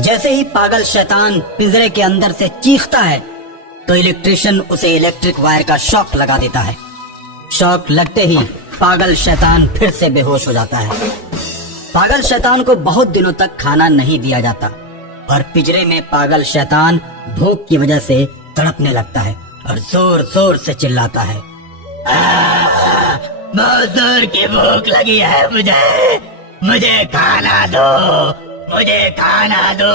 जैसे ही पागल शैतान पिंजरे के अंदर से चीखता है तो इलेक्ट्रिशियन उसे इलेक्ट्रिक वायर का शॉक लगा देता है। शॉक लगते ही पागल शैतान फिर से बेहोश हो जाता है। पागल शैतान को बहुत दिनों तक खाना नहीं दिया जाता और पिंजरे में पागल शैतान भूख की वजह से तड़पने लगता है और जोर जोर से चिल्लाता है, बहुत जोर की भूख लगी है मुझे खाना दो, मुझे खाना दो।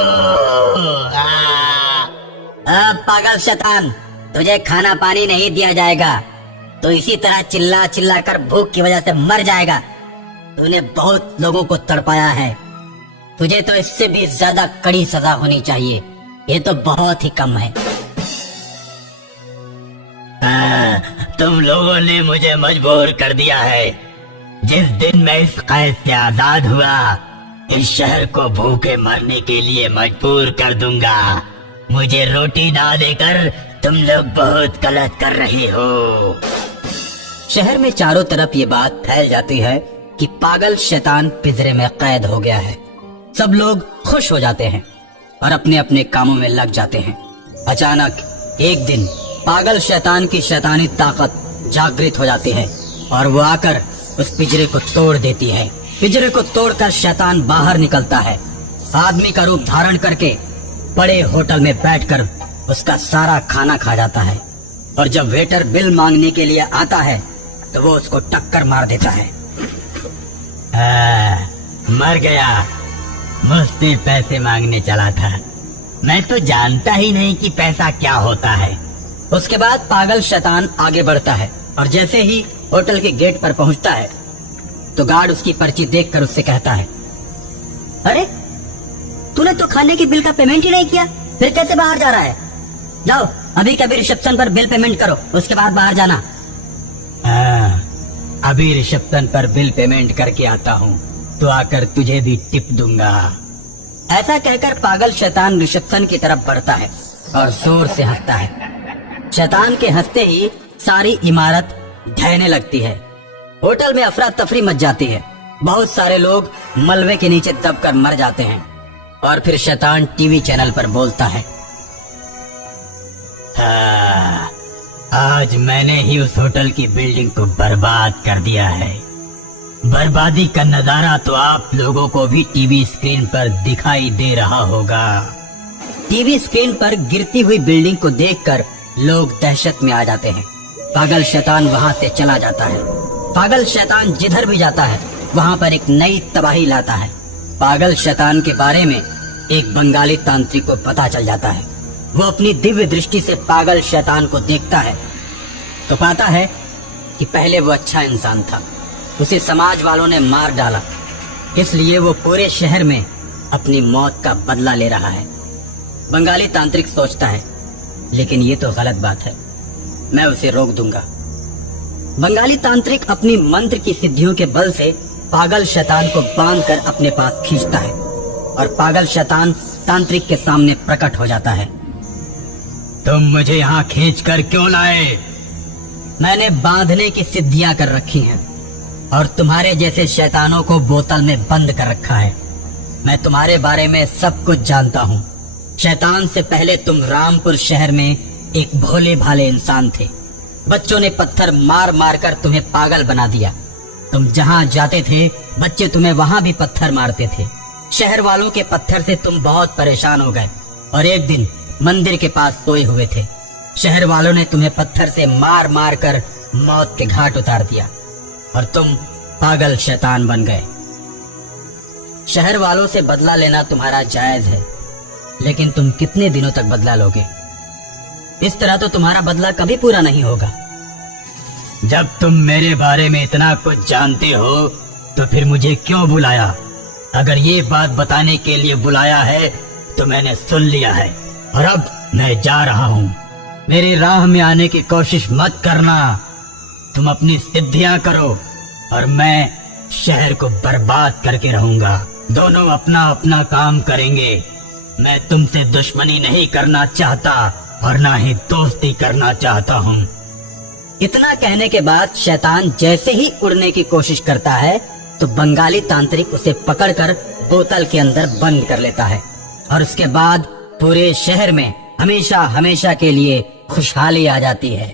अब पागल शैतान, तुझे खाना पानी नहीं दिया जाएगा तो इसी तरह चिल्ला चिल्ला कर भूख की वजह से मर जाएगा। तूने बहुत लोगों को तड़पाया है, तुझे तो इससे भी ज्यादा कड़ी सजा होनी चाहिए। ये तो बहुत ही कम है। तुम लोगों ने मुझे मजबूर कर दिया है। जिस दिन मैं इस कैद से आजाद हुआ, इस शहर को भूखे मरने के लिए मजबूर कर दूंगा। मुझे रोटी ना देकर तुम लोग बहुत गलत कर रहे हो। शहर में चारों तरफ ये बात फैल जाती है कि पागल शैतान पिंजरे में कैद हो गया है। सब लोग खुश हो जाते हैं और अपने अपने कामों में लग जाते हैं। अचानक एक दिन पागल शैतान की शैतानी ताकत जागृत हो जाती है और वो आकर उस पिंजरे को तोड़ देती है। पिंजरे को तोड़कर शैतान बाहर निकलता है, आदमी का रूप धारण करके बड़े होटल में बैठकर उसका सारा खाना खा जाता है। और जब वेटर बिल मांगने के लिए आता है तो वो उसको टक्कर मार देता है। मर गया, मुझसे पैसे मांगने चला था, मैं तो जानता ही नहीं कि पैसा क्या होता है। उसके बाद पागल शैतान आगे बढ़ता है और जैसे ही होटल के गेट पर पहुंचता है तो गार्ड उसकी पर्ची देखकर उससे कहता है, अरे तूने तो खाने की बिल का पेमेंट ही नहीं किया, फिर कैसे बाहर जा रहा है? जाओ अभी के अभी रिसेप्शन पर बिल पेमेंट करो, उसके बाद बाहर जाना। अभी रिसेप्शन पर बिल पेमेंट करके आता हूँ तो आकर तुझे भी टिप दूंगा। ऐसा कहकर पागल शैतान रिसेप्शन की तरफ बढ़ता है और जोर से हंसता है। शैतान के हंसते ही सारी इमारत ढहने लगती है। होटल में अफरा तफरी मच जाती है। बहुत सारे लोग मलबे के नीचे दबकर मर जाते हैं। और फिर शैतान टीवी चैनल पर बोलता है, आज मैंने ही उस होटल की बिल्डिंग को बर्बाद कर दिया है। बर्बादी का नजारा तो आप लोगों को भी टीवी स्क्रीन पर दिखाई दे रहा होगा। टीवी स्क्रीन पर गिरती हुई बिल्डिंग को देखकर लोग दहशत में आ जाते हैं। पागल शैतान वहाँ से चला जाता है। पागल शैतान जिधर भी जाता है वहाँ पर एक नई तबाही लाता है। पागल शैतान के बारे में एक बंगाली तांत्रिक को पता चल जाता है। वो अपनी दिव्य दृष्टि से पागल शैतान को देखता है तो पाता है कि पहले वो अच्छा इंसान था, उसे समाज वालों ने मार डाला, इसलिए वो पूरे शहर में अपनी मौत का बदला ले रहा है। बंगाली तांत्रिक सोचता है, लेकिन ये तो गलत बात है, मैं उसे रोक दूंगा। बंगाली तांत्रिक अपनी मंत्र की सिद्धियों के बल से पागल शैतान को बांधकर अपने पास खींचता है और पागल शैतान तांत्रिक के सामने प्रकट हो जाता है। तुम मुझे यहाँ खींचकर क्यों लाए? मैंने बांधने की सिद्धियां कर रखी हैं और तुम्हारे जैसे शैतानों को बोतल में बंद कर रखा है। मैं तुम्हारे बारे में सब कुछ जानता हूँ। शैतान से पहले तुम रामपुर शहर में एक भोले भाले इंसान थे। बच्चों ने पत्थर मार मार कर तुम्हें पागल बना दिया। तुम जहाँ जाते थे बच्चे तुम्हें वहाँ भी पत्थर मारते थे। शहर वालों के पत्थर से तुम बहुत परेशान हो गए और एक दिन मंदिर के पास सोए हुए थे। शहर वालों ने तुम्हें पत्थर से मार मार कर मौत के घाट उतार दिया और तुम पागल शैतान बन गए। शहर वालों से बदला लेना तुम्हारा जायज है, लेकिन तुम कितने दिनों तक बदला लोगे? इस तरह तो तुम्हारा बदला कभी पूरा नहीं होगा। जब तुम मेरे बारे में इतना कुछ जानते हो तो फिर मुझे क्यों बुलाया? अगर ये बात बताने के लिए बुलाया है तो मैंने सुन लिया है और अब मैं जा रहा हूँ। मेरी राह में आने की कोशिश मत करना। तुम अपनी सिद्धियां करो और मैं शहर को बर्बाद करके रहूंगा। दोनों अपना अपना काम करेंगे। मैं तुमसे दुश्मनी नहीं करना चाहता और ना ही दोस्ती करना चाहता हूँ। इतना कहने के बाद शैतान जैसे ही उड़ने की कोशिश करता है तो बंगाली तांत्रिक उसे पकड़कर बोतल के अंदर बंद कर लेता है اور اس کے بعد پورے شہر میں ہمیشہ ہمیشہ کے لیے خوشحالی آ جاتی ہے۔